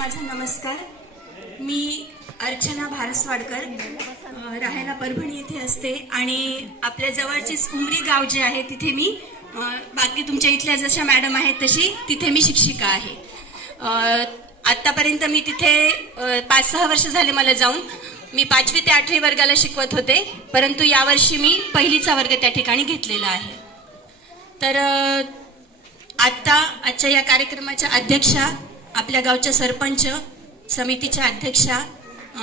माझा नमस्कार. मी अर्चना भारसवाडकर, राहायला परभणी येथे असते आणि आपल्या जवळचीच उमरी गाव जे आहे तिथे मी बाकी तुमच्या इथल्या जशा मॅडम आहेत तशी तिथे मी शिक्षिका आहे. आत्तापर्यंत मी तिथे 5-6 वर्ष झाले मला जाऊन. मी 5वी ते 8वी वर्गाला शिकवत होते, परंतु यावर्षी मी पहिलीचा वर्ग त्या ठिकाणी घेतलेला आहे. तर आजच्या या कार्यक्रमाच्या अध्यक्षा, आपल्या गावच्या सरपंच समितीच्या अध्यक्षा,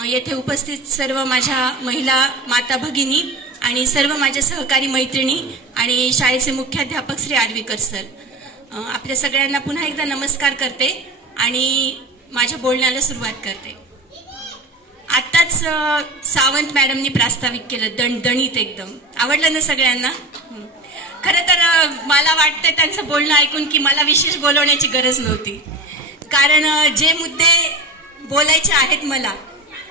येथे उपस्थित सर्व माझ्या महिला माता भगिनी आणि सर्व माझ्या सहकारी मैत्रिणी आणि शाळेचे मुख्याध्यापक श्री आर्वीकर सर, आपल्या सगळ्यांना पुन्हा एकदा नमस्कार करते आणि माझ्या बोलण्याला सुरुवात करते. आत्ताच सावंत मॅडमनी प्रास्ताविक केलं, दणदणीत एकदम आवडलं ना सगळ्यांना. खरं तर मला वाटतं त्यांचं बोलणं ऐकून की मला विशेष बोलवण्याची गरज नव्हती, कारण जे मुद्दे बोलायचे आहेत मला,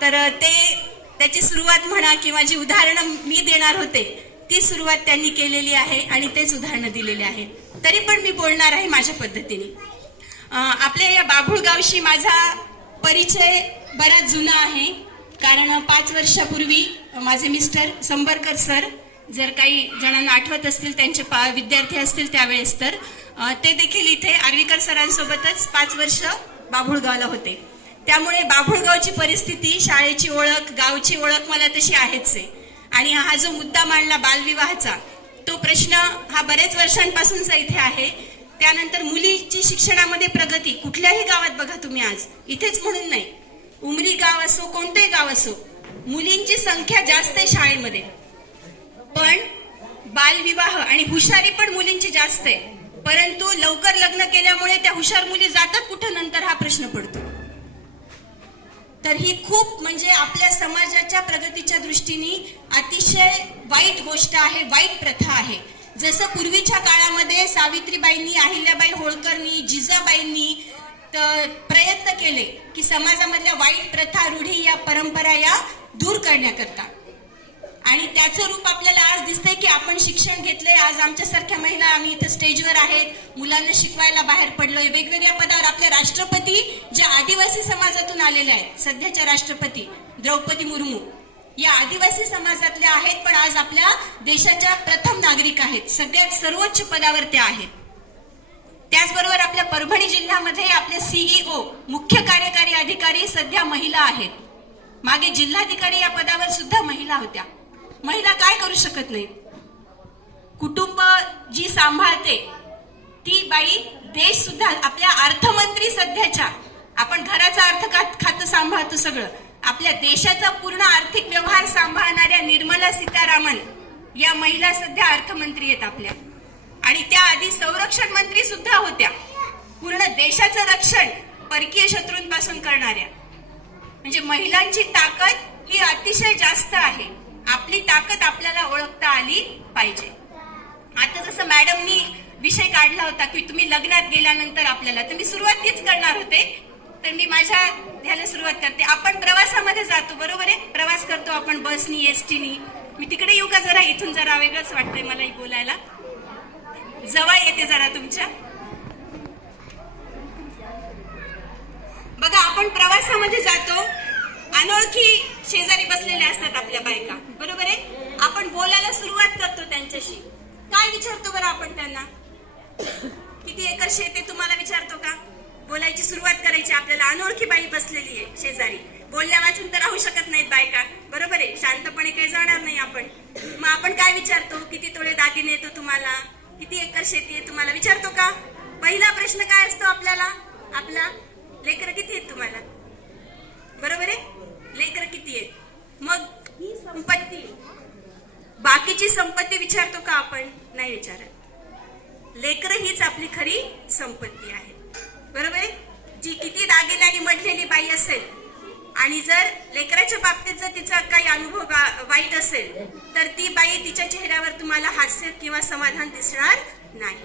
तर त्याची सुरुवात म्हणा किंवा जी उदाहरणं मी देणार होते ती सुरुवात त्यांनी केलेली आहे आणि तेच उदाहरणं दिलेले आहेत. तरी पण मी बोलणार आहे माझ्या पद्धतीने. आपल्या या बाभुळगावशी माझा परिचय बराच जुना आहे, कारण 5 वर्षापूर्वी माझे मिस्टर संबरकर सर, जर काही जणांना आठवत असतील, त्यांचे विद्यार्थी असतील त्यावेळेस, तर ते देखील इथे आर्वीकर सरांसोबतच 5 वर्ष बाभुळगावला होते. त्यामुळे बाभुळगावची परिस्थिती, शाळेची ओळख, गावची ओळख मला तशी आहेच आहे. आणि हा जो मुद्दा मांडला बालविवाहाचा, तो प्रश्न हा बरेच वर्षांपासूनचा इथे आहे. त्यानंतर मुलीची शिक्षणामध्ये प्रगती कुठल्याही गावात बघा तुम्ही, आज इथेच म्हणून नाही, उमरी गाव असो कोणतेही गाव असो, मुलींची संख्या जास्त आहे शाळेमध्ये, पण बालविवाह आणि हुशारी पण मुलींची जास्त आहे. परंतु लवकर लग्न केल्यामुळे त्या हुशार मुली जातात कुठं नंतर हा प्रश्न पडतो. तर ही खूप म्हणजे आपल्या समाजाच्या प्रगतीच्या दृष्टीने अतिशय वाईट गोष्ट आहे, वाईट प्रथा आहे. जसं पूर्वीच्या काळामध्ये सावित्रीबाईंनी, अहिल्याबाई होळकरनी, जिजाबाईंनी प्रयत्न केले की समाजामधल्या वाईट प्रथा, रूढी, या परंपरा या दूर करण्याकरता, आणि त्याचं रूप आपल्याला आज दिसतंय की आपण शिक्षण घेतलंय. आज आमच्यासारख्या महिला आम्ही इथं स्टेजवर आहेत, मुलांना शिकवायला बाहेर पडलोय, वेगवेगळ्या पदावर. आपल्या राष्ट्रपती ज्या आदिवासी समाजातून आलेल्या आहेत, सध्याच्या राष्ट्रपती द्रौपदी मुर्मू या आदिवासी समाजातल्या आहेत, पण आज आपल्या देशाच्या प्रथम नागरिक आहेत, सगळ्यात सर्वोच्च पदावर त्या आहेत. त्याचबरोबर आपल्या परभणी जिल्ह्यामध्ये आपले CEO, मुख्य कार्यकारी अधिकारी सध्या महिला आहेत. मागे जिल्हाधिकारी या पदावर सुद्धा महिला होत्या. महिला काय करू शकत नाही? कुटुंब जी सांभाळते ती बाई देश सुद्धा, आपल्या अर्थमंत्री सध्याच्या, आपण घराचा अर्थ खातं सांभाळतो सगळं, आपल्या देशाचा पूर्ण आर्थिक व्यवहार सांभाळणाऱ्या निर्मला सीतारामन या महिला सध्या अर्थमंत्री आहेत आपल्या. आणि त्या आधी संरक्षण मंत्री सुद्धा होत्या, पूर्ण देशाचं रक्षण परकीय शत्रूंपासून करणाऱ्या. म्हणजे महिलांची ताकद ही अतिशय जास्त आहे. आपली ताकद आपल्याला ओळखता आली पाहिजे. आता जसं मॅडमनी विषय काढला होता की तुम्ही लग्नात गेल्यानंतर आपल्याला, तर मी सुरुवात तीच करणार होते, तर मी माझ्या ह्याला सुरुवात करते. आपण प्रवासामध्ये जातो, बरोबर आहे, प्रवास करतो आपण बसनी, एसटीनी. मी तिकडे येऊ का जरा? इथून जरा वेगळंच वाटतंय मला बोलायला, जवळ येते जरा तुमच्या. बघा, आपण प्रवासामध्ये जातो, अनोळखी शेजारी बसलेल्या असतात आपल्या बायका, बरोबर आहे. आपण बोलायला सुरुवात करतो त्यांच्याशी. काय विचारतो बरं आपण त्यांना? किती एकर शेत आहे तुम्हाला विचारतो का? बोलायची सुरुवात करायची आपल्याला. अनोळखी बाई बसलेली आहे शेजारी, बोलल्या वाचून तर राहू शकत नाहीत बायका, बरोबर आहे, शांतपणे काही जाणार नाही आपण. मग आपण काय विचारतो? किती तोळे दागिने येतो तुम्हाला? किती एकर शेती आहे तुम्हाला? विचारतो का? पहिला प्रश्न काय असतो आपल्याला? आपला लेकरं किती आहेत तुम्हाला? बरोबर आहे, लेकरं किती आहेत? मग ही संपत्ती, बाकीची संपत्ती विचारतो का आपण? नाही विचारत. लेकरं हीच आपली खरी संपत्ती आहे, बरोबर आहे. जी किती दागिन्याने मढलेली बाई असेल आणि जर लेकराच्या बाबतीत जर तिचा काही अनुभव वाईट असेल, तर ती बाई, तिच्या चेहऱ्यावर तुम्हाला हास्य किंवा समाधान दिसणार नाही,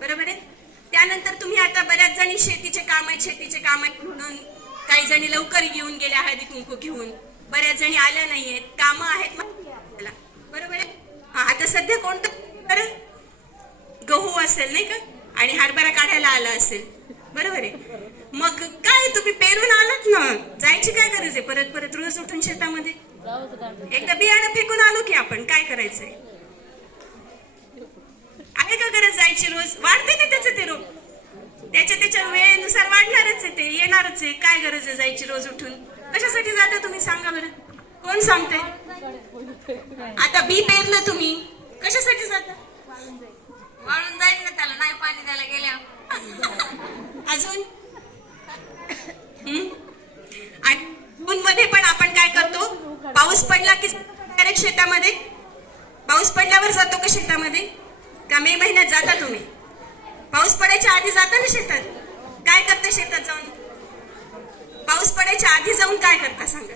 बरोबर आहे. त्यानंतर तुम्ही आता बऱ्याच जणी शेतीचे काम आहेत म्हणून काही जणी लवकर येऊन गेल्या हळदी कुंकू घेऊन, बऱ्याच जणी आल्या नाहीयेत, कामं आहेत आपल्याला, बरोबर आहे. आता सध्या कोणतं गहू असेल नाही का, आणि हरभरा काढायला आला असेल, बरोबर आहे. मग काय तू परत परत रोज उठून शेतामध्ये? एकदा बियाणं फेकून आलो की आपण काय करायचंय? आहे का गरज जायची रोज? वाढते ना त्याचं ते रोग, त्याच्या वेळेनुसार वाढणारच आहे, ते येणारच आहे. काय गरज आहे जायची रोज उठून? कशासाठी जाता तुम्ही सांगा बरं? कोण सांगते? आता बी पेरलं तुम्ही, कशासाठी जाता? वाळून जाईल ना, त्याला नाही पाणी द्यायला गेल्या. अजून आणि जून मध्ये पण आपण काय करतो? पाऊस पडला की डायरेक्ट शेतामध्ये? पाऊस पडल्यावर जातो का शेतामध्ये? का मे महिन्यात जाता तुम्ही? पाऊस पडायच्या आधी जाता ना शेतात? काय करता शेतात जाऊन? पाऊस पडायच्या आधी जाऊन काय करता सांगा?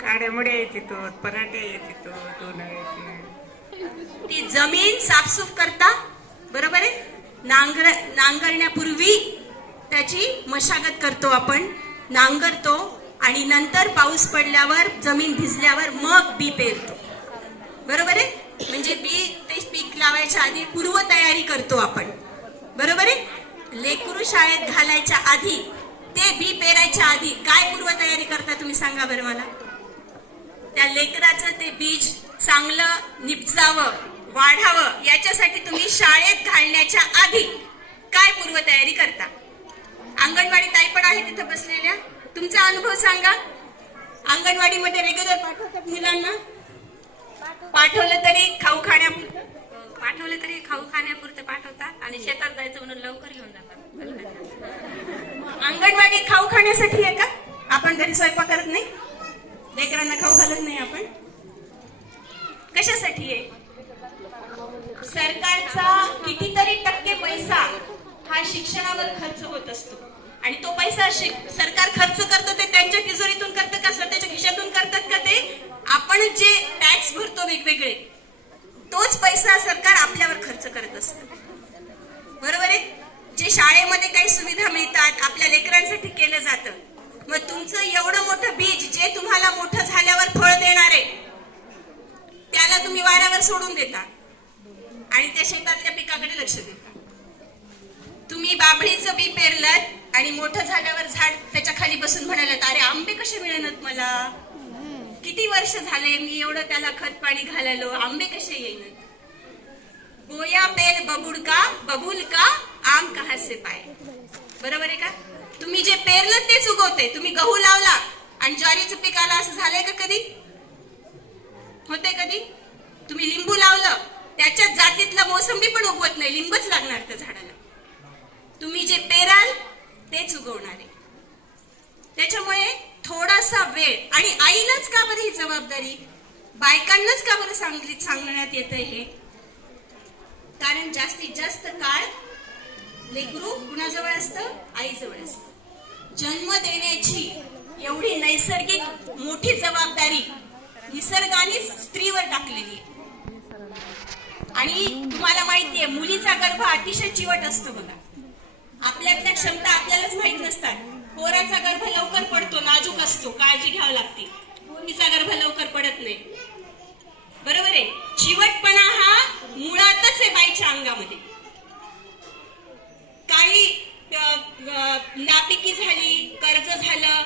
काड्यामुळे येते तो, पराठे येते तो, दोन येते. ती जमीन साफसूफ करता, बरोबर आहे? नांगरण्यापूर्वी त्याची मशागत करतो आपण, नांगरतो आणि नंतर पाऊस पडल्यावर जमीन भिजल्यावर मग बी पेरतो, बरोबर आहे? म्हणजे बी ते पीक लावायच्या आधी पूर्व तयारी करतो आपण, बरोबर आहे? लेकरू शाळेत घालायच्या आधी, ते बी पेरायच्या आधी काय पूर्व तयारी करता तुम्ही सांगा बरं मला? त्या लेकराचं ते बीज चांगलं निपजावं, वाढावं, याच्यासाठी तुम्ही शाळेत घालण्याच्या आधी काय पूर्व तयारी करता? अंगणवाडी ताई पण आहे तिथं बसलेल्या, तुमचा अनुभव सांगा. अंगणवाडीमध्ये रेग्युलर पाठवतात मुलांना? पाठवलं तरी खाऊ खाण्यापुरतं पाठवतात आणि शेतात जायचं म्हणून लवकर घेऊन जातात. अंगणवाडी खाऊ खाण्यासाठी आहे का? आपण घरी स्वयंपाक करत नाही? लेकरांना खाऊ घालत नाही आपण? कशासाठी आहे? सरकारचा कितीतरी टक्के पैसा हा शिक्षणावर खर्च होत असतो आणि तो पैसा सरकार खर्च करतं ते त्यांच्या तिजोरीतून करतं का स्वतःच्या खिशातून करतात का? ते आपण जे टॅक्स भरतो वेगवेगळे, तोच पैसा सरकार आपल्यावर खर्च करत असतं, बरोबर आहे? जे शाळेमध्ये काही सुविधा मिळतात, आपल्या लेकरांसाठी केलं जातं, मग तुमचं एवढं मोठं बीज जे तुम्हाला मोठं झाल्यावर फळ देणार आहे, त्याला तुम्ही वाऱ्यावर सोडून देता आणि त्या शेतातल्या पिकाकडे लक्ष देता. तुम्ही बाभळीचं बी पेरलं आणि मोठं झाल्यावर झाड त्याच्या खाली बसून म्हणाल, अरे आंबे कसे मिळणार मला? किती वर्ष झाले मी एवढं त्याला खत पाणी घालायलो, आंबे कसे येईल? गोया पेल बबूल का आम कहा से पाय, बरोबर आहे का? तुम्ही जे पेरलं तेच उगवते. तुम्ही गहू लावला आणि ज्वारीचं पीक आलं, असं झालंय का कधी? होते कधी? तुम्ही लिंबू लावलं, त्याच्याच जातीतलं मोसंबी पण उगवत नाही, लिंबच लागणार त्या झाडाला. तुम्ही जे पेराल तेच उगवणार आहे. त्याच्यामुळे थोडासा वेळ, आणि आईलाच का बरं ही जबाबदारी, बायकांनाच का बरं सांगण्यात येतंय हे? कारण जास्तीत जास्त काळ लेकरू कुणाजवळ असतं? आईजवळ असतं. जन्म देण्याची एवढी नैसर्गिक मोठी जबाबदारी निसर्गानेच स्त्रीवर टाकलेली आहे. आणि तुम्हाला माहितीये, मुलीचा गर्भ अतिशय चिवट असतो बघा. आपल्यातल्या क्षमता आपल्यालाच माहित नसतात. पोराचा गर्भ लवकर पडतो, नाजूक असतो, काळजी घ्यावी लागते. मुलीचा गर्भ लवकर पडत नाही, बरोबर आहे? चिवटपणा हा मुळातच आहे बाईच्या अंगामध्ये. काही नापिकी झाली, कर्ज झालं,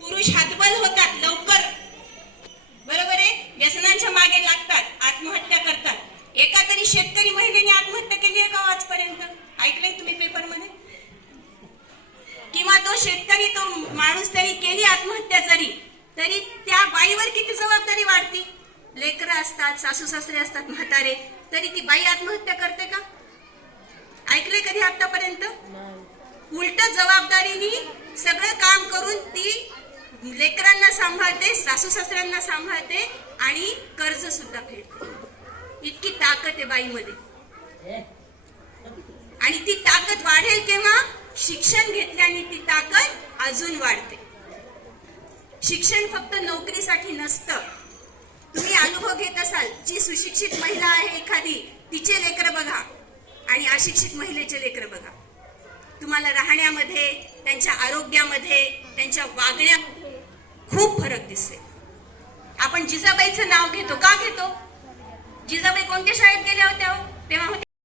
पुरुष हातबल होतात लवकर, बरोबर आहे? व्यसनांच्या मागे लागतात, आत्महत्या करतात. एका तरी शेतकरी महिलेने आत्महत्या केली आहे का आजपर्यंत? ऐकलंय तुम्ही पेपरमध्ये? किंवा तो शेतकरी, तो माणूस तरी केली आत्महत्या जरी, तरी त्या बाईवर किती जबाबदारी वाढती? लेकरं असतात, सासू सासरे असतात, म्हातारे, तरी ती बाई आत्महत्या करते का? ऐकलंय कधी आतापर्यंत? उलट जबाबदारीने सगळं काम करून ती लेकरांना सांभाळते, सासू सासऱ्यांना सांभाळते आणि कर्ज सुद्धा फेडते. इतकी ताकद आहे बाईमध्ये. आणि ती ताकद वाढेल केव्हा? शिक्षण घेतल्याने ती ताकद अजून वाढते. शिक्षण फक्त नोकरीसाठी नसतं. तुम्ही अनुभव घेत असाल, जी सुशिक्षित महिला आहे एखादी, तिचे लेकरं बघा आणि अशिक्षित महिलेचे लेकरं बघा. तुम्हाला राहण्यामध्ये, त्यांच्या आरोग्यामध्ये, त्यांच्या वागण्यामध्ये खूप फरक दिसेल. आपण जिजाबाईचं नाव घेतो, का घेतो? जिजाबाई कोणत्या शाळेत गेल्या होत्या? तेव्हा